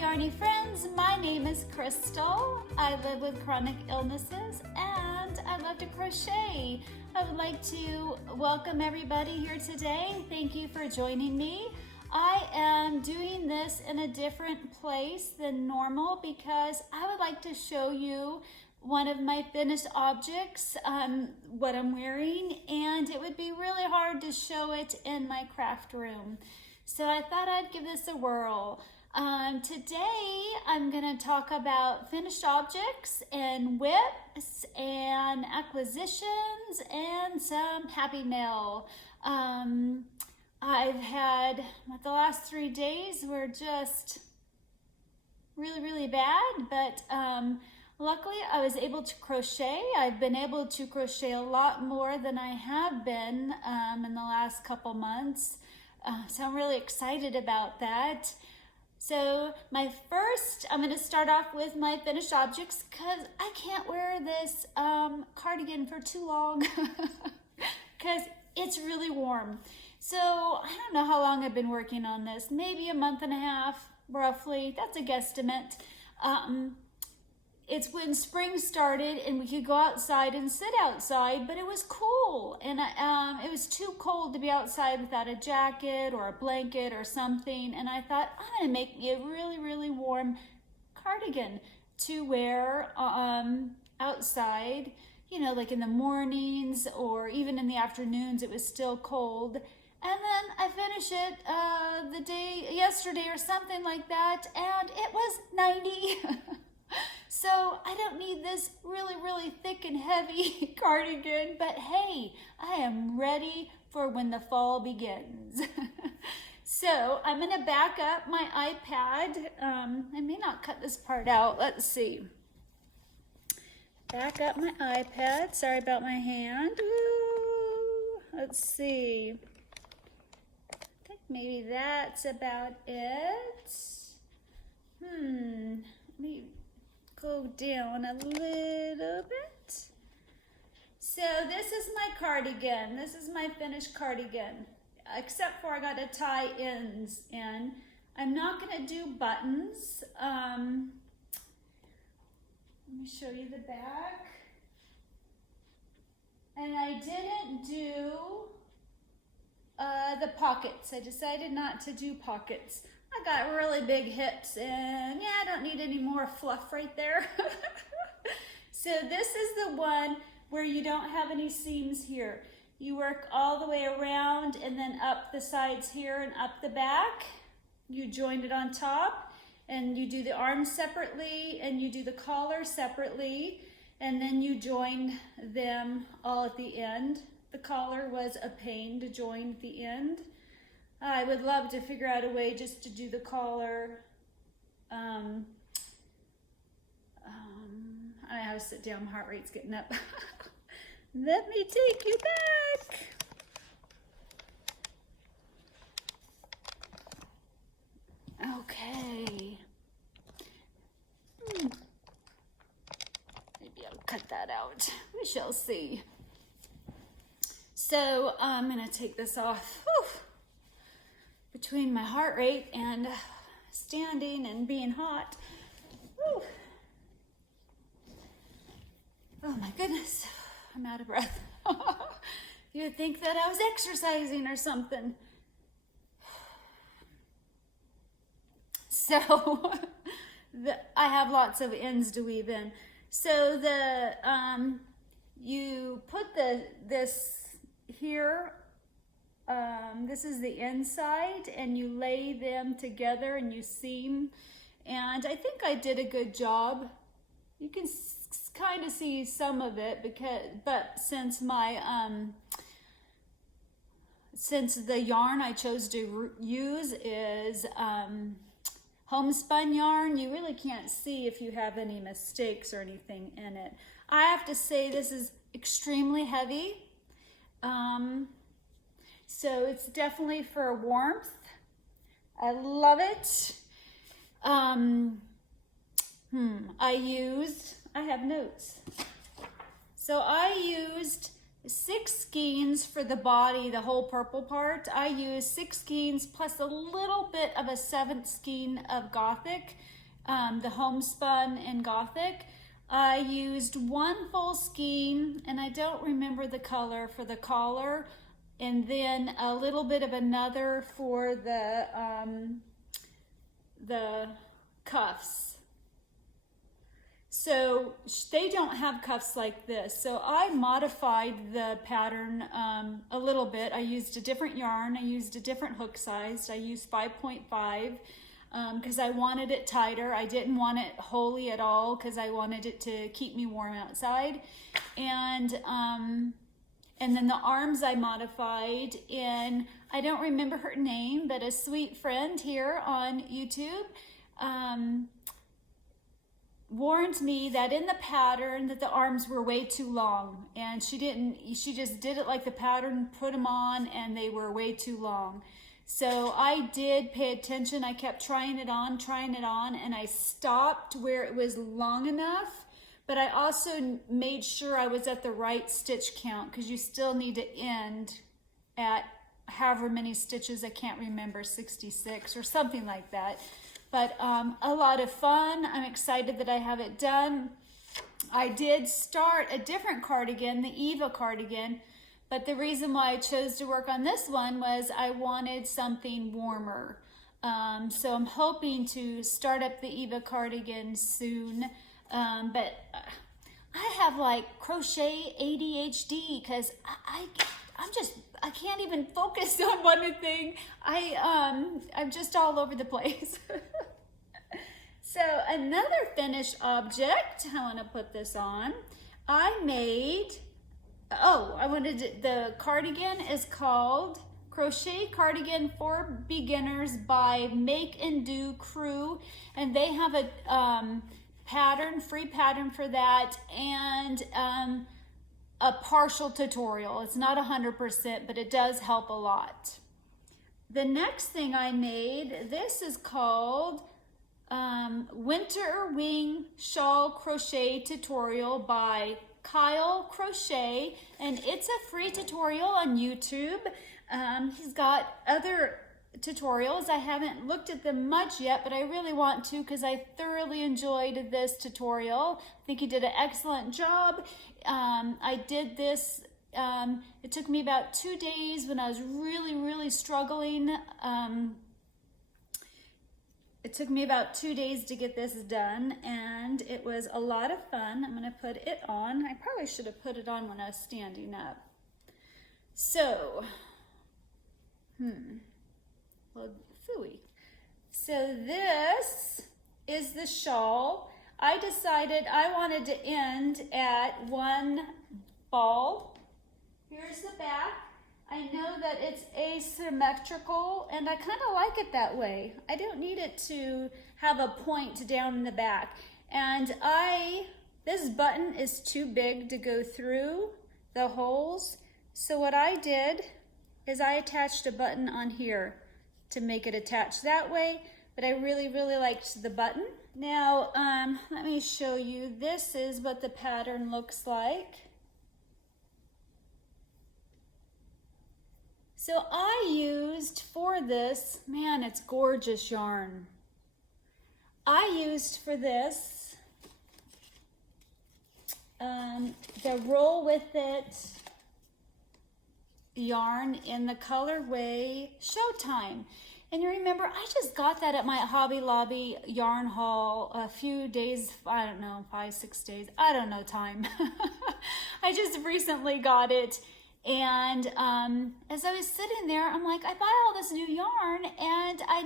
Yarny friends, my name is Crystal. I live with chronic illnesses and I love to crochet. I would like to welcome everybody here today. Thank you for joining me. I am doing this in a different place than normal because I would like to show you one of my finished objects, what I'm wearing, and it would be really hard to show it in my craft room. So I thought I'd give this a whirl. Today I'm going to talk about finished objects and whips and acquisitions and some happy mail. I've had, the last 3 days were just really bad, but luckily I was able to crochet. I've been able to crochet a lot more than I have been in the last couple months. So I'm really excited about that. So I'm going to start off with my finished objects because I can't wear this cardigan for too long because it's really warm. So I don't know how long I've been working on this, maybe a month and a half, roughly. That's a guesstimate. It's when spring started and we could go outside and sit outside, but it was cool. And it was too cold to be outside without a jacket or a blanket or something. And I thought, I'm gonna make me a really warm cardigan to wear outside, you know, like in the mornings or even in the afternoons, it was still cold. And then I finished it yesterday or something like that, and it was 90. So I don't need this really thick and heavy cardigan, but hey, I am ready for when the fall begins. So I'm gonna back up my iPad. I may not cut this part out, let's see. Back up my iPad, sorry about my hand. Ooh, let's see. I think maybe that's about it. Let me go down a little bit. So this is my cardigan. This is my finished cardigan, except for I got to tie ends in. I'm not going to do buttons. Let me show you the back. And I didn't do the pockets. I decided not to do pockets. I got really big hips and yeah, I don't need any more fluff right there. So this is the one where you don't have any seams here. You work all the way around and then up the sides here and up the back. You join it on top and you do the arms separately and you do the collar separately and then you join them all at the end. The collar was a pain to join at the end. I would love to figure out a way just to do the collar. I don't know how to sit down, my heart rate's getting up. Let me take you back. Okay. Maybe I'll cut that out. We shall see. So I'm gonna take this off. Whew. Between my heart rate and standing and being hot. Whew. Oh my goodness, I'm out of breath. You would think that I was exercising or something. So I have lots of ends to weave in. So you put this here. This is the inside and you lay them together and you seam, and I think I did a good job. You can kind of see some of it but since since the yarn I chose to use is Homespun yarn, you really can't see if you have any mistakes or anything in it. I have to say this is extremely heavy. So it's definitely for warmth. I love it. I have notes. So I used 6 skeins for the body, the whole purple part. I used 6 skeins plus a little bit of a 7th skein of Gothic, the Homespun in Gothic. I used 1 full skein, and I don't remember the color for the collar, and then a little bit of another for the cuffs. So they don't have cuffs like this. So I modified the pattern a little bit. I used a different yarn. I used a different hook size. I used 5.5 because I wanted it tighter. I didn't want it wholly at all because I wanted it to keep me warm outside. And then the arms I modified in, I don't remember her name, but a sweet friend here on YouTube warned me that in the pattern that the arms were way too long, and she just did it like the pattern, put them on, and they were way too long. So I did pay attention. I kept trying it on, and I stopped where it was long enough, but I also made sure I was at the right stitch count because you still need to end at however many stitches, I can't remember, 66 or something like that. But a lot of fun. I'm excited that I have it done. I did start a different cardigan, the Eva cardigan, but the reason why I chose to work on this one was I wanted something warmer. So I'm hoping to start up the Eva cardigan soon. But I have like crochet ADHD because I can't even focus on one thing. I'm just all over the place. So another finished object, I want to put this on. The cardigan is called Crochet Cardigan for Beginners by Make and Do Crew, and they have a free pattern for that, and a partial tutorial. It's not 100%, but it does help a lot. The next thing I made, this is called Winter Wing Shawl Crochet Tutorial by Kyle Crochet, and it's a free tutorial on YouTube. He's got other tutorials. I haven't looked at them much yet, but I really want to because I thoroughly enjoyed this tutorial. I think he did an excellent job. I did this, it took me about 2 days when I was really struggling. It took me about 2 days to get this done, and it was a lot of fun. I'm gonna put it on. I probably should have put it on when I was standing up. So, well, phooey. So this is the shawl. I decided I wanted to end at 1 ball. Here's the back. I know that it's asymmetrical, and I kind of like it that way. I don't need it to have a point down in the back. And this button is too big to go through the holes. So what I did is I attached a button on here to make it attach that way, but I really liked the button. Now, let me show you. This is what the pattern looks like. So I used for this, man, it's gorgeous yarn. I used for this the Roll With It yarn in the colorway Showtime. And you remember, I just got that at my Hobby Lobby yarn haul a few days, I don't know, 5-6 days, I don't know time. I just recently got it. And as I was sitting there, I'm like, I buy all this new yarn and I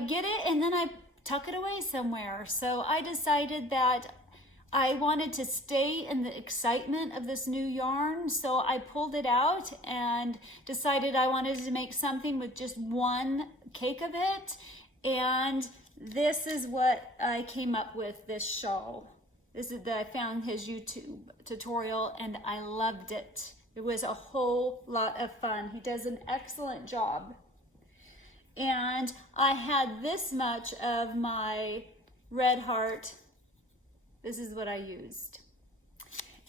get it and then I tuck it away somewhere. So I decided that I wanted to stay in the excitement of this new yarn. So I pulled it out and decided I wanted to make something with just 1 cake of it. And this is what I came up with, this shawl. This is I found his YouTube tutorial and I loved it. It was a whole lot of fun. He does an excellent job. And I had this much of my red heart. This is what I used.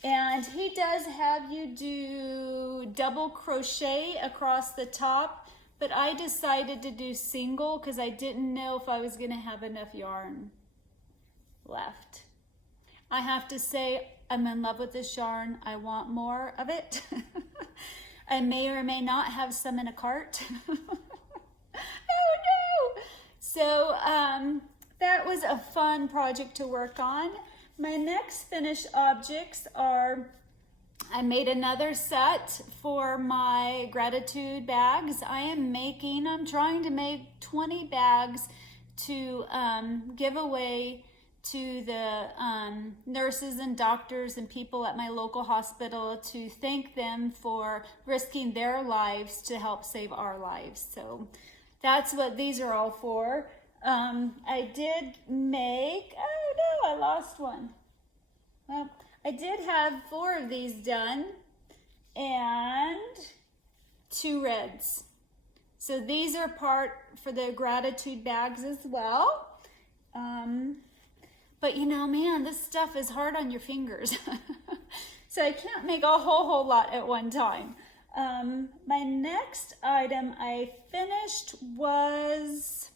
And he does have you do double crochet across the top, but I decided to do single because I didn't know if I was going to have enough yarn left. I have to say, I'm in love with this yarn. I want more of it. I may or may not have some in a cart. Oh no! So that was a fun project to work on. My next finished objects are, I made another set for my gratitude bags. I'm trying to make 20 bags to give away to the nurses and doctors and people at my local hospital to thank them for risking their lives to help save our lives. So that's what these are all for. I did make, oh no, I lost one. Well, I did have 4 of these done and 2 reds. So these are part for the gratitude bags as well. But you know, man, this stuff is hard on your fingers. So I can't make a whole lot at one time. My next item I finished was,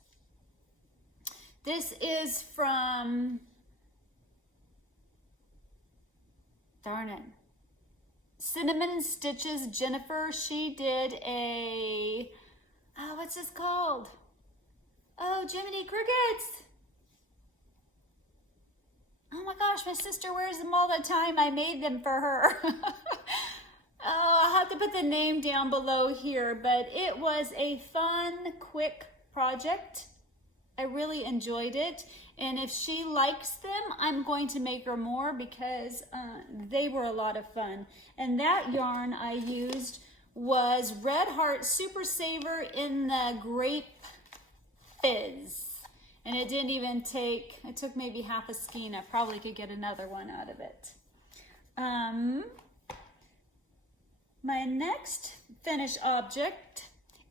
this is from, darn it, Cinnamon Stitches Jennifer. She did a, oh, what's this called? Oh, Jiminy Crickets. Oh my gosh, my sister wears them all the time. I made them for her. Oh, I'll have to put the name down below here, but it was a fun, quick project. I really enjoyed it. And if she likes them, I'm going to make her more because they were a lot of fun. And that yarn I used was Red Heart Super Saver in the Grape Fizz. And it didn't even take, it took maybe half a skein. I probably could get another one out of it. My next finished object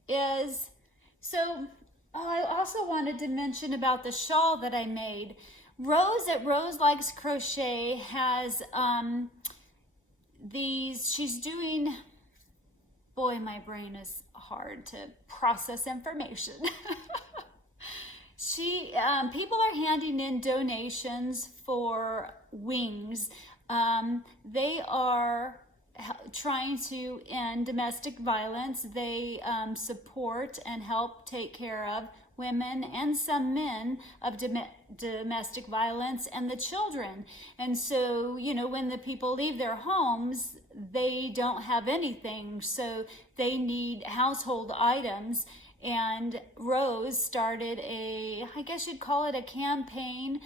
is, so I also wanted to mention about the shawl that I made. Rose at Rose Likes Crochet has these, she's doing, boy, my brain is hard to process information. People are handing in donations for wings. They are trying to end domestic violence. They support and help take care of women and some men of domestic violence and the children. And so, you know, when the people leave their homes, they don't have anything. So they need household items. And Rose started I guess you'd call it a campaign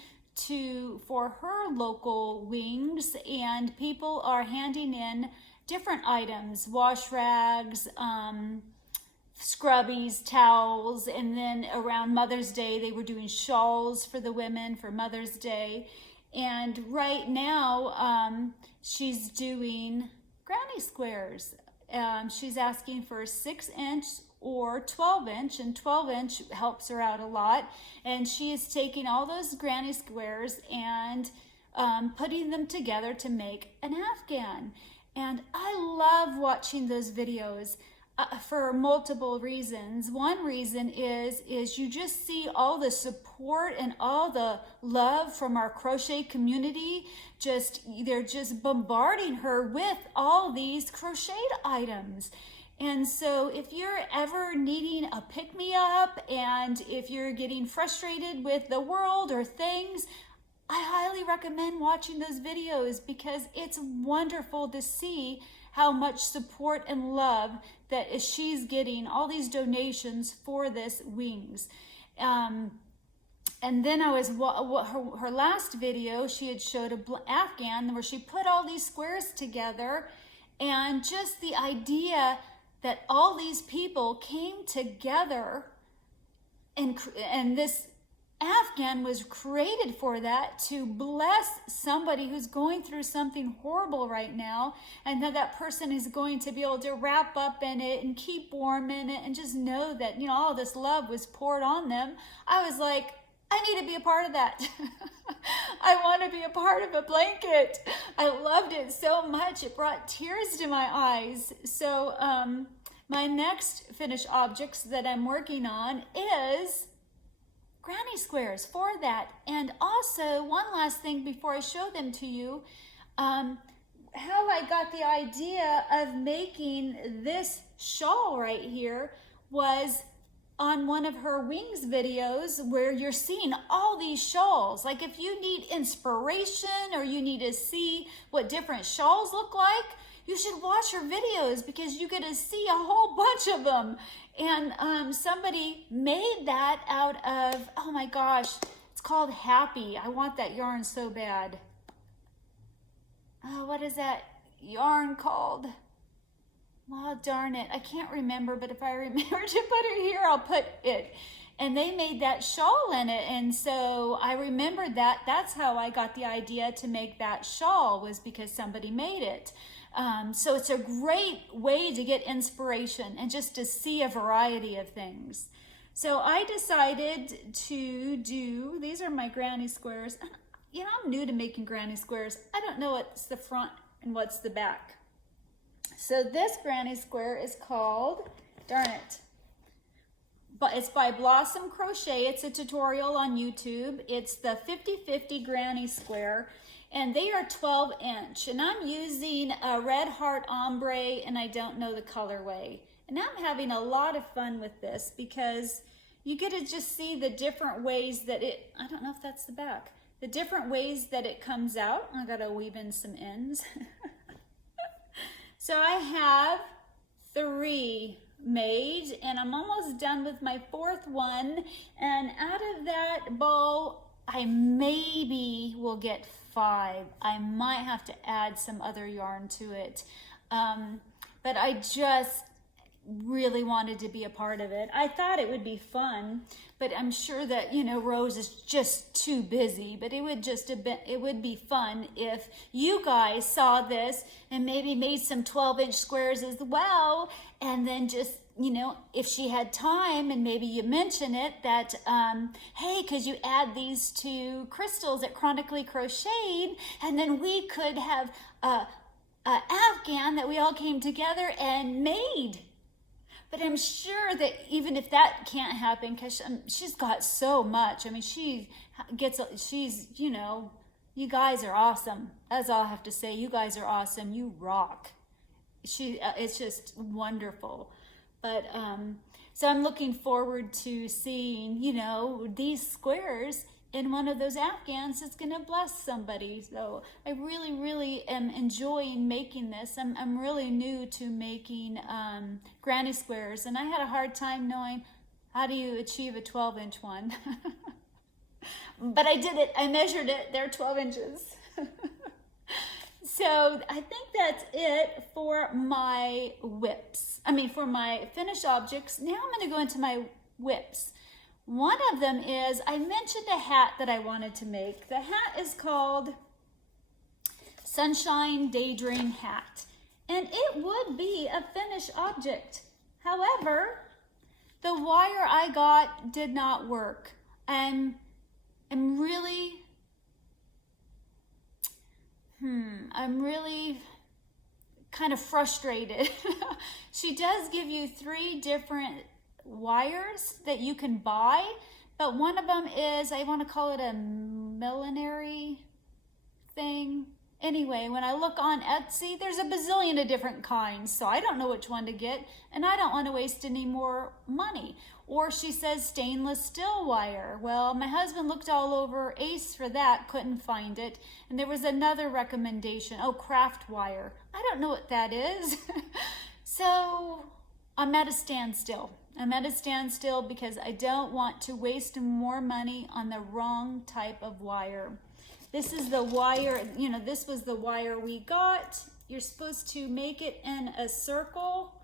for her local wings, and people are handing in different items, wash rags, scrubbies, towels, and then around Mother's Day they were doing shawls for the women for Mother's Day. And right now she's doing granny squares. She's asking for a 6-inch or 12-inch, and 12-inch helps her out a lot. And she is taking all those granny squares and putting them together to make an afghan. And I love watching those videos for multiple reasons. One reason is you just see all the support and all the love from our crochet community. They're just bombarding her with all these crocheted items. And so if you're ever needing a pick-me-up and if you're getting frustrated with the world or things, I highly recommend watching those videos because it's wonderful to see how much support and love that she's getting, all these donations for this wings. And then her last video, she had showed an afghan where she put all these squares together, and just the idea that all these people came together and this afghan was created for that, to bless somebody who's going through something horrible right now, and that person is going to be able to wrap up in it and keep warm in it and just know that, you know, all this love was poured on them. I was like, I need to be a part of that. I want to be a part of a blanket. I loved it so much. It brought tears to my eyes. So my next finished objects that I'm working on is granny squares for that. And also, one last thing before I show them to you, how I got the idea of making this shawl right here was on one of her wings videos where you're seeing all these shawls. Like if you need inspiration or you need to see what different shawls look like, you should watch her videos because you get to see a whole bunch of them. And somebody made that out of, oh my gosh, it's called Happy. I want that yarn so bad. Oh, what is that yarn called? Well, darn it, I can't remember, but if I remember to put it here, I'll put it. And they made that shawl in it, and so I remembered that. That's how I got the idea to make that shawl, was because somebody made it. So it's a great way to get inspiration and just to see a variety of things. So I decided to do, these are my granny squares. You know, I'm new to making granny squares. I don't know what's the front and what's the back. So this granny square is called, darn it, but it's by Blossom Crochet. It's a tutorial on YouTube. It's the 50/50 granny square, and they are 12 inch. And I'm using a red heart ombre, and I don't know the colorway. And I'm having a lot of fun with this because you get to just see the different ways that it, I don't know if that's the back, the different ways that it comes out. I gotta weave in some ends. So I have 3 made, and I'm almost done with my 4th one. And out of that bowl, I maybe will get 5. I might have to add some other yarn to it. But I just really wanted to be a part of it. I thought it would be fun, but I'm sure that, you know, Rose is just too busy, but it would be fun if you guys saw this and maybe made some 12-inch squares as well, and then just, you know, if she had time and maybe you mention it that, hey, could you add these to crystals at Chronically Crocheted, and then we could have a afghan that we all came together and made. But I'm sure that even if that can't happen, because she's got so much. I mean, she's, you know, you guys are awesome. That's all I have to say. You guys are awesome. You rock. It's just wonderful. But, so I'm looking forward to seeing, you know, these squares in one of those afghans that's going to bless somebody. So I really, really am enjoying making this. I'm really new to making granny squares, and I had a hard time knowing how do you achieve a 12-inch one. But I did it. I measured it. They're 12 inches. So I think that's it for my whips. I mean, for my finished objects. Now I'm going to go into my whips. One of them is, I mentioned a hat that I wanted to make. The hat is called Sunshine Daydream Hat, and it would be a finished object. However, the wire I got did not work. I'm really kind of frustrated. She does give you 3 different wires that you can buy, but one of them is, I want to call it a millinery thing. Anyway, when I look on Etsy, there's a bazillion of different kinds, so I don't know which one to get, and I don't want to waste any more money. Or she says stainless steel wire. Well, my husband looked all over Ace for that, couldn't find it. And there was another recommendation, oh, craft wire. I don't know what that is. So I'm at a standstill. I'm at a standstill because I don't want to waste more money on the wrong type of wire. This is the wire, you know, this was the wire we got. You're supposed to make it in a circle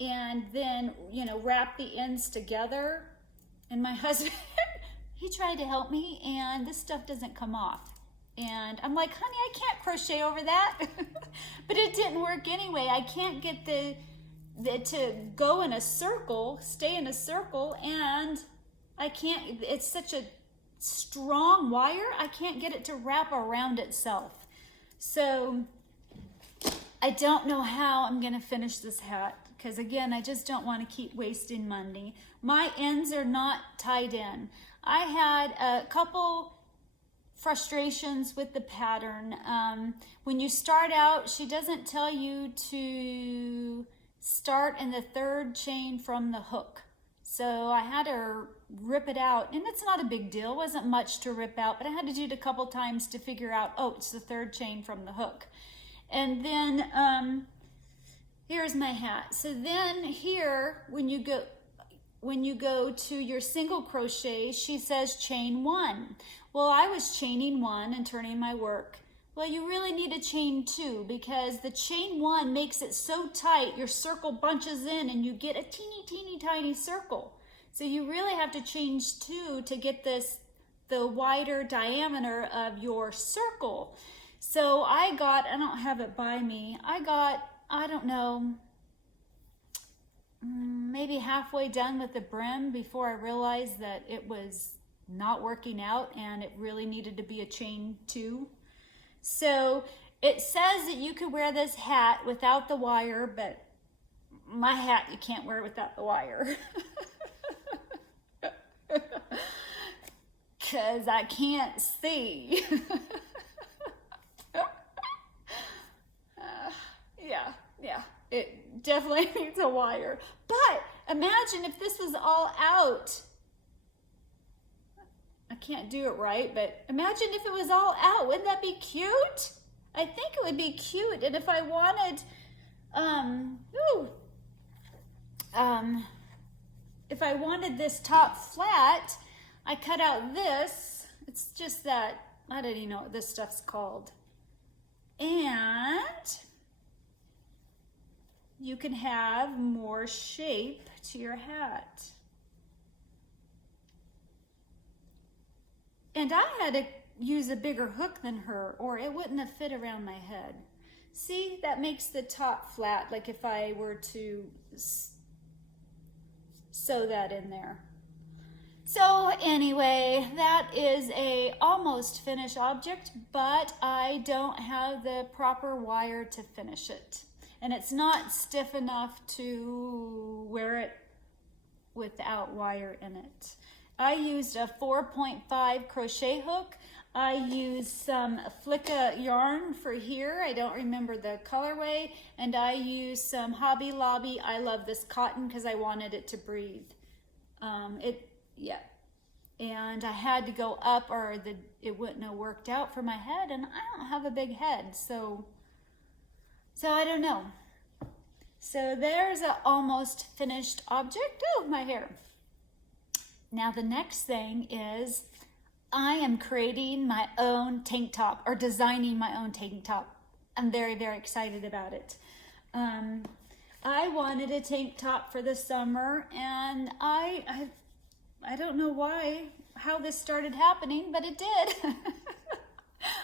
and then, you know, wrap the ends together. And my husband, he tried to help me, and this stuff doesn't come off. And I'm like, honey, I can't crochet over that. But it didn't work anyway. I can't get to go in a circle, stay in a circle, and I can't, it's such a strong wire, I can't get it to wrap around itself. So I don't know how I'm gonna finish this hat, because again, I just don't want to keep wasting money. My ends are not tied in. I had a couple frustrations with the pattern. When you start out, she doesn't tell you to start in the 3rd chain from the hook. So I had to rip it out, and it's not a big deal. It wasn't much to rip out, but I had to do it a couple times to figure out, oh, it's the 3rd chain from the hook. And then here's my hat. So then here, when you go to your single crochet, she says chain 1. Well, I was chaining 1 and turning my work. Well, you really need a chain 2, because the chain 1 makes it so tight, your circle bunches in and you get a teeny tiny circle. So you really have to chain 2 to get the wider diameter of your circle. So I don't have it by me, I don't know, maybe halfway done with the brim before I realized that it was not working out and it really needed to be a chain 2. So it says that you could wear this hat without the wire, but my hat you can't wear without the wire. Because I can't see. Yeah, it definitely needs a wire. But imagine if this was all out. I can't do it right, but imagine if it was all out. Wouldn't that be cute? I think it would be cute. And if I wanted, if I wanted this top flat, I cut out this. It's just that, I don't even know what this stuff's called. And you can have more shape to your hat. And I had to use a bigger hook than her, or it wouldn't have fit around my head. See, that makes the top flat, like if I were to sew that in there. So anyway, that is a almost finished object, but I don't have the proper wire to finish it. And it's not stiff enough to wear it without wire in it. I used a 4.5 crochet hook. I used some Flicka yarn for here. I don't remember the colorway. And I used some Hobby Lobby. I love this cotton because I wanted it to breathe. And I had to go up or it wouldn't have worked out for my head. And I don't have a big head, so I don't know. So there's an almost finished object. Oh, my hair. Now the next thing is I am creating my own tank top, or designing my own tank top. I'm very, very excited about it. I wanted a tank top for the summer, and I don't know how this started happening, but it did.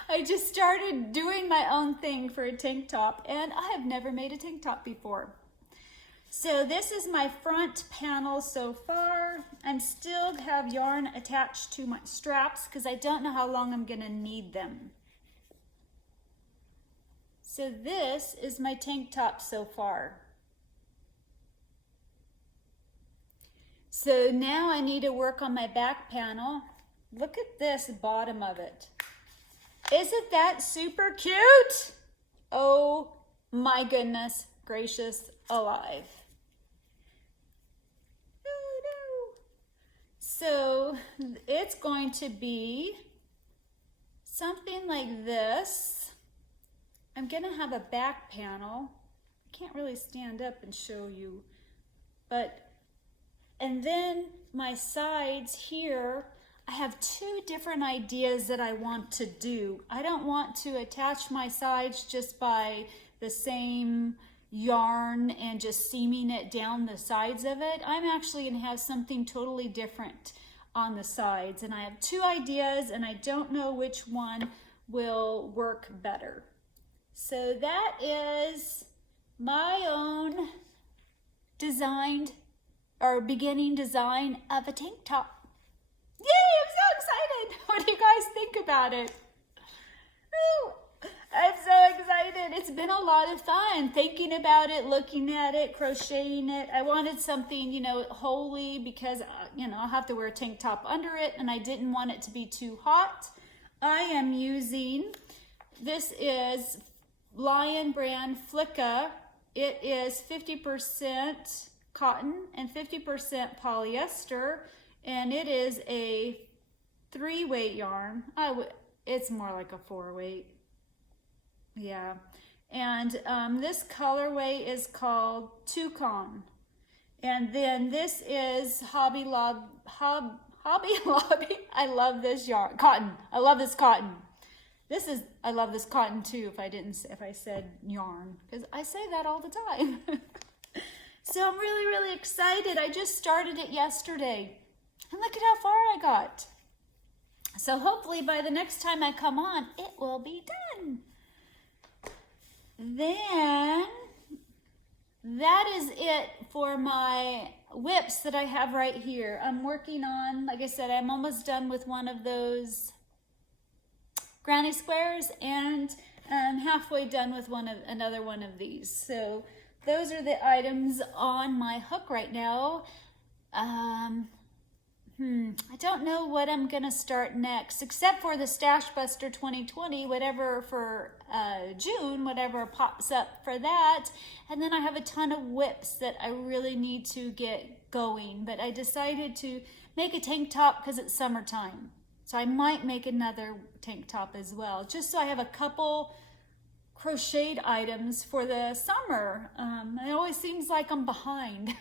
I just started doing my own thing for a tank top, and I have never made a tank top before. So this is my front panel so far. I still have yarn attached to my straps because I don't know how long I'm going to need them. So this is my tank top so far. So now I need to work on my back panel. Look at this bottom of it. Isn't that super cute? Oh my goodness gracious alive. Oh no. So it's going to be something like this. I'm going to have a back panel. I can't really stand up and show you, and then my sides here, I have two different ideas that I want to do. I don't want to attach my sides just by the same yarn and just seaming it down the sides of it. I'm actually going to have something totally different on the sides, and I have two ideas and I don't know which one will work better. So that is my own beginning design of a tank top. Yay, I'm so excited. about it. Ooh, I'm so excited. It's been a lot of fun thinking about it, looking at it, crocheting it. I wanted something, you know, holey because, you know, I'll have to wear a tank top under it, and I didn't want it to be too hot. I am using, this is Lion brand Flicka. It is 50% cotton and 50% polyester, and it is a 3-weight yarn. It's more like a 4-weight. Yeah. And this colorway is called Toucan. And then this is Hobby Lobby. I love this yarn. Cotton. I love this cotton. I love this cotton too, if I said yarn, because I say that all the time. So I'm really, really excited. I just started it yesterday. And look at how far I got. So hopefully by the next time I come on, it will be done. Then that is it for my whips that I have right here. I'm working on, like I said, I'm almost done with one of those granny squares, and halfway done with another one of these. So those are the items on my hook right now. I don't know what I'm gonna start next, except for the Stash Buster 2020, whatever for June, whatever pops up for that. And then I have a ton of whips that I really need to get going, but I decided to make a tank top because it's summertime. So I might make another tank top as well, just so I have a couple crocheted items for the summer. It always seems like I'm behind.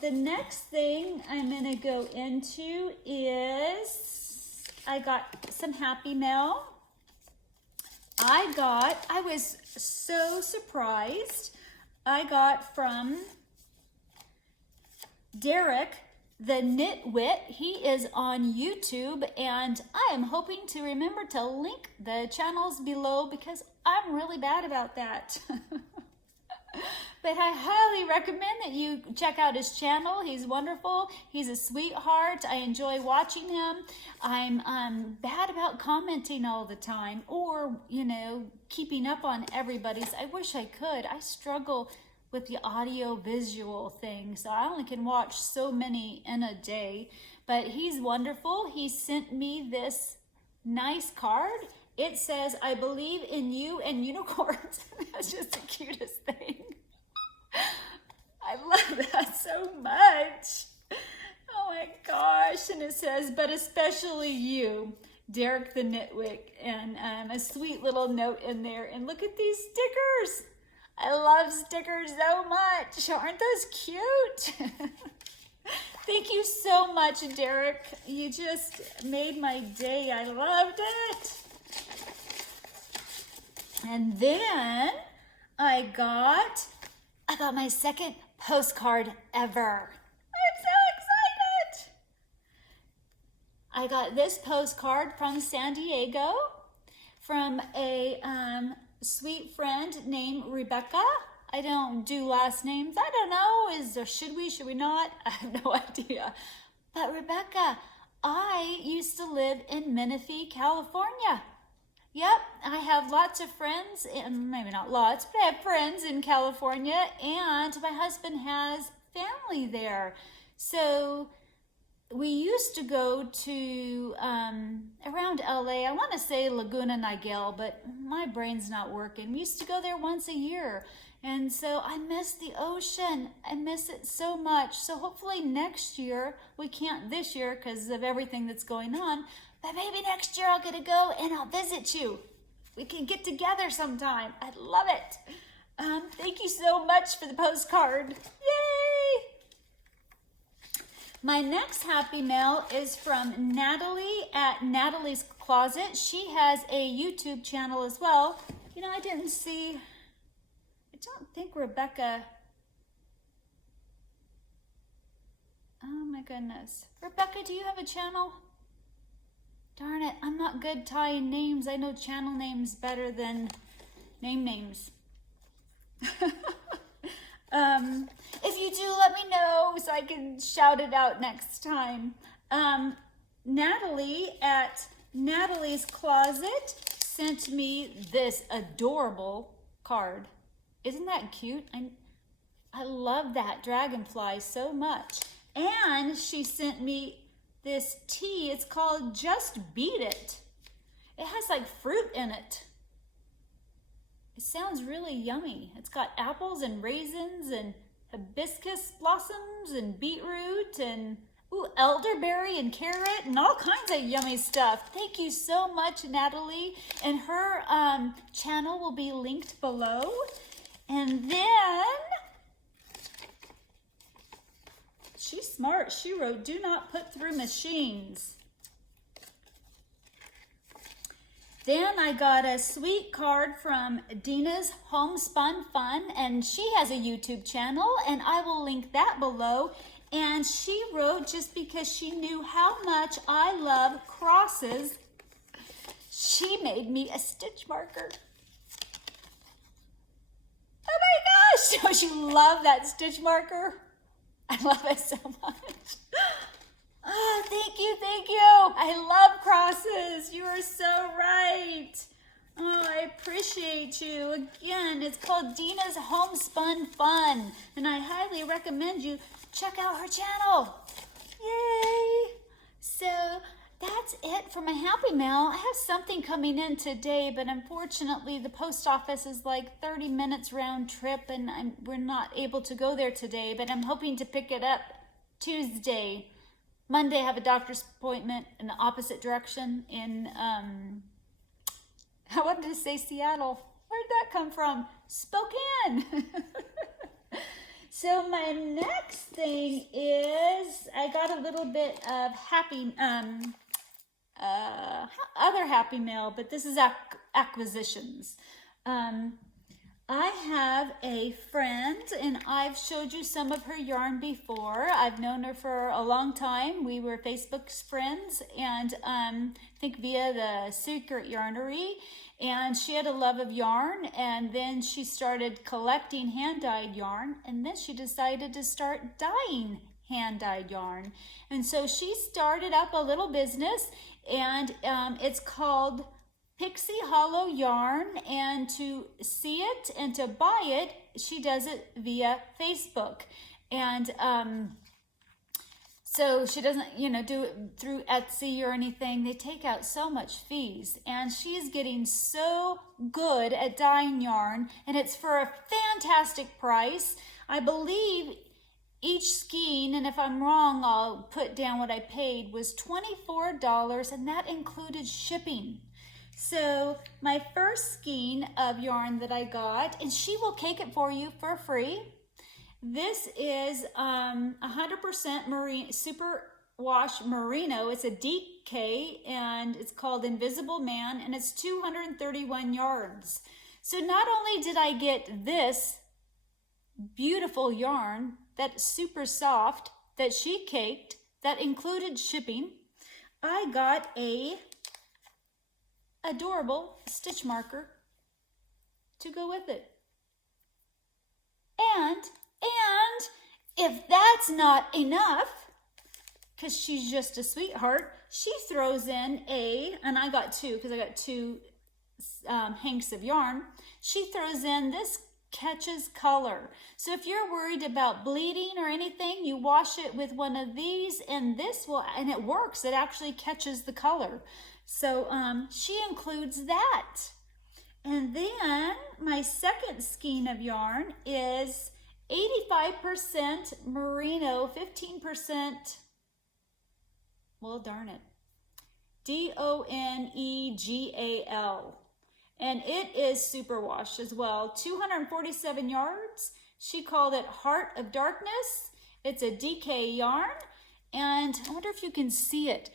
The next thing I'm gonna go into is, I got some happy mail. I was so surprised. I got from Derek, the Knit Wit. He is on YouTube, and I am hoping to remember to link the channels below because I'm really bad about that. But I highly recommend that you check out his channel. He's wonderful. He's a sweetheart. I enjoy watching him. I'm bad about commenting all the time or, you know, keeping up on everybody's. I wish I could. I struggle with the audio visual thing, so I only can watch so many in a day. But he's wonderful. He sent me this nice card. It says, "I believe in you and unicorns." That's just the cutest thing. I love that so much. Oh my gosh. And it says, "But especially you, Derek the Knitwit," and a sweet little note in there. And look at these stickers. I love stickers so much. Aren't those cute? Thank you so much, Derek. You just made my day. I loved it. And then I got my second postcard ever. I'm so excited. I got this postcard from San Diego from a sweet friend named Rebeca. I don't do last names. I don't know. Should we not? I have no idea. But Rebeca, I used to live in Menifee, California. Yep, I have lots of friends, maybe not lots, but I have friends in California, and my husband has family there. So we used to go to around LA. I want to say Laguna Niguel, but my brain's not working. We used to go there once a year. And so I miss the ocean. I miss it so much. So hopefully next year, we can't this year because of everything that's going on, but maybe next year I'll get to go and I'll visit you. We can get together sometime. I'd love it. Thank you so much for the postcard. Yay! My next happy mail is from Natalie at Natalies Closet. She has a YouTube channel as well. You know, I don't think Rebeca. Oh my goodness. Rebeca, do you have a channel? Darn it, I'm not good tying names. I know channel names better than names. If you do, let me know so I can shout it out next time. Natalie at Natalie's Closet sent me this adorable card. Isn't that cute? I love that dragonfly so much. And she sent me this tea. It's called Just Beat It. It has like fruit in it. It sounds really yummy. It's got apples and raisins and hibiscus blossoms and beetroot and elderberry and carrot and all kinds of yummy stuff. Thank you so much, Natalie. And her channel will be linked below. And then, she's smart. She wrote, do not put through machines. Then I got a sweet card from Dina's Homespun Fun, and she has a YouTube channel, and I will link that below. And she wrote, just because she knew how much I love crosses, she made me a stitch marker. Oh my gosh! Don't you love that stitch marker? I love it so much. Oh, thank you, thank you. I love crosses. You are so right. Oh, I appreciate you. Again, it's called Dina's Homespun Fun, and I highly recommend you check out her channel. Yay! So that's it for my Happy Mail. I have something coming in today, but unfortunately the post office is like 30 minutes round trip, and we're not able to go there today, but I'm hoping to pick it up Tuesday. Monday I have a doctor's appointment in the opposite direction in, I wanted to say Seattle. Where did that come from? Spokane. So my next thing is, I got a little bit of other Happy Mail, but this is acquisitions. I have a friend, and I've showed you some of her yarn before. I've known her for a long time. We were Facebook friends, and I think via the Secret Yarnery, and she had a love of yarn, and then she started collecting hand-dyed yarn, and then she decided to start dyeing hand-dyed yarn. And so she started up a little business, and it's called Pixie Hollow Yarn, and to see it and to buy it, she does it via Facebook. And so she doesn't, do it through Etsy or anything. They take out so much fees, and she's getting so good at dyeing yarn, and it's for a fantastic price. I believe each skein, and if I'm wrong, I'll put down what I paid, was $24, and that included shipping. So my first skein of yarn that I got, and she will cake it for you for free. This is 100% marine, super wash merino. It's a DK, and it's called Invisible Man, and it's 231 yards. So not only did I get this beautiful yarn that's super soft that she caked, that included shipping, I got a adorable stitch marker to go with it. And if that's not enough, because she's just a sweetheart, she throws in and I got two, because I got two hanks of yarn. She throws in this catches color. So if you're worried about bleeding or anything, you wash it with one of these, and and it works. It actually catches the color. So she includes that. And then my second skein of yarn is 85% merino, 15%, well, darn it, Donegal. And it is superwash as well, 247 yards. She called it Heart of Darkness. It's a DK yarn, and I wonder if you can see it.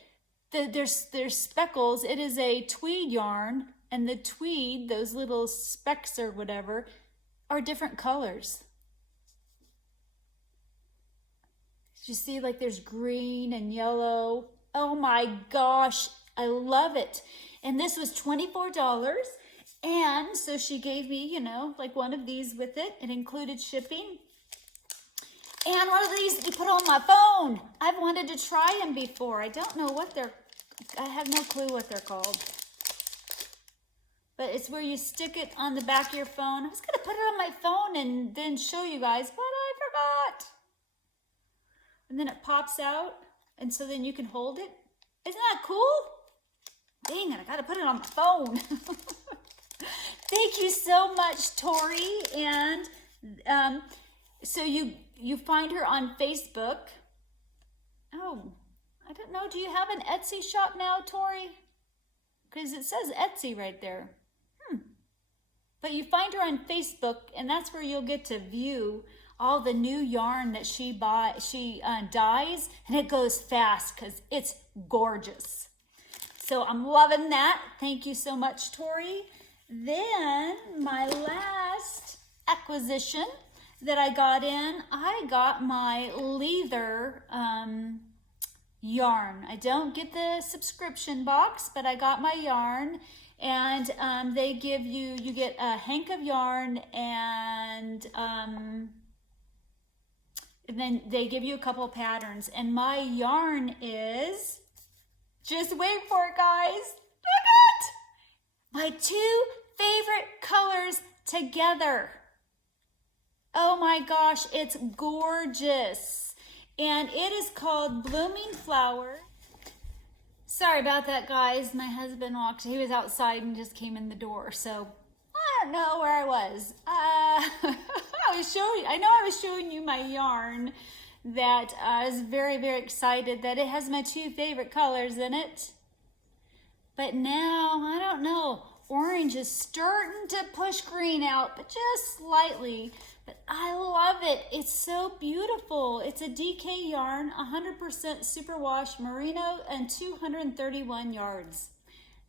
There's speckles. It is a tweed yarn, and the tweed, those little specks or whatever, are different colors. You see, like there's green and yellow. Oh my gosh, I love it. And this was $24. And so she gave me, like one of these with it. It included shipping. And one of these that you put on my phone. I've wanted to try them before. I don't know what they're I have no clue what they're called. But it's where you stick it on the back of your phone. I was going to put it on my phone and then show you guys, but I forgot. And then it pops out, and so then you can hold it. Isn't that cool? Dang it, I got to put it on my phone. Thank you so much, Tori. And so you find her on Facebook. Oh, I don't know. Do you have an Etsy shop now, Tori? Because it says Etsy right there. But you find her on Facebook, and that's where you'll get to view all the new yarn that she dyes, and it goes fast because it's gorgeous. So I'm loving that. Thank you so much, Tori. Then my last acquisition that I got my Leather yarn. I don't get the subscription box, but I got my yarn, and they give you get a hank of yarn, and then they give you a couple patterns, and my yarn is, just wait for it, guys, look at my two favorite colors together. Oh my gosh, it's gorgeous. And it is called Blooming Flower. Sorry about that, guys. My husband he was outside and just came in the door. So I don't know where I was. I was showing you my yarn that I was very, very excited that it has my two favorite colors in it. But now, I don't know. Orange is starting to push green out, but just slightly. But I love it. It's so beautiful. It's a DK yarn, 100% superwash merino, and 231 yards.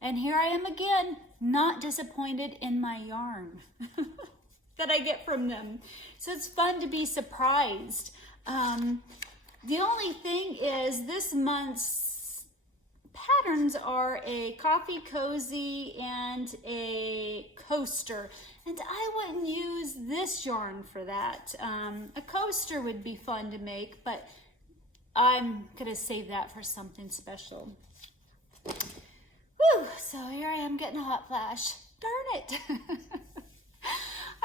And here I am again, not disappointed in my yarn that I get from them. So it's fun to be surprised. The only thing is this month's patterns are a coffee cozy and a coaster. And I wouldn't use this yarn for that. A coaster would be fun to make, but I'm gonna save that for something special. Whew, so here I am getting a hot flash. Darn it.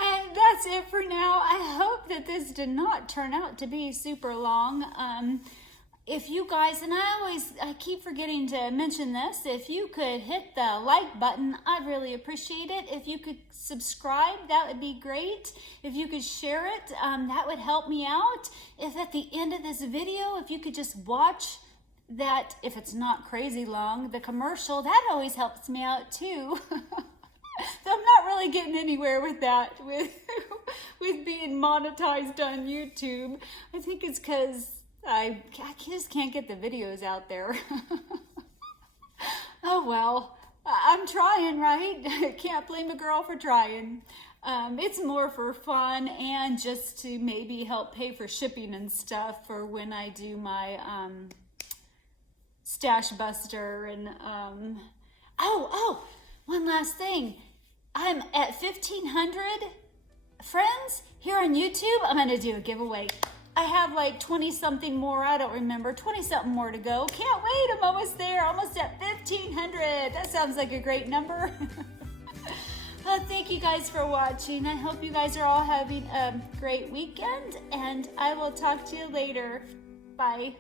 And that's it for now. I hope that this did not turn out to be super long. If you guys, and I keep forgetting to mention this, if you could hit the like button, I'd really appreciate it. If you could subscribe, that would be great. If you could share it, that would help me out. If at the end of this video, if you could just watch that, if it's not crazy long, the commercial, that always helps me out too. So I'm not really getting anywhere with that, with being monetized on YouTube. I think it's because I just can't get the videos out there. Oh well, I'm trying, right? Can't blame a girl for trying. It's more for fun and just to maybe help pay for shipping and stuff for when I do my Stash Buster. And one last thing. I'm at 1,500 friends here on YouTube. I'm gonna do a giveaway. I have like 20 something more, I don't remember, 20 something more to go. Can't wait, I'm almost there, almost at 1,500. That sounds like a great number. Well, thank you guys for watching. I hope you guys are all having a great weekend, and I will talk to you later. Bye.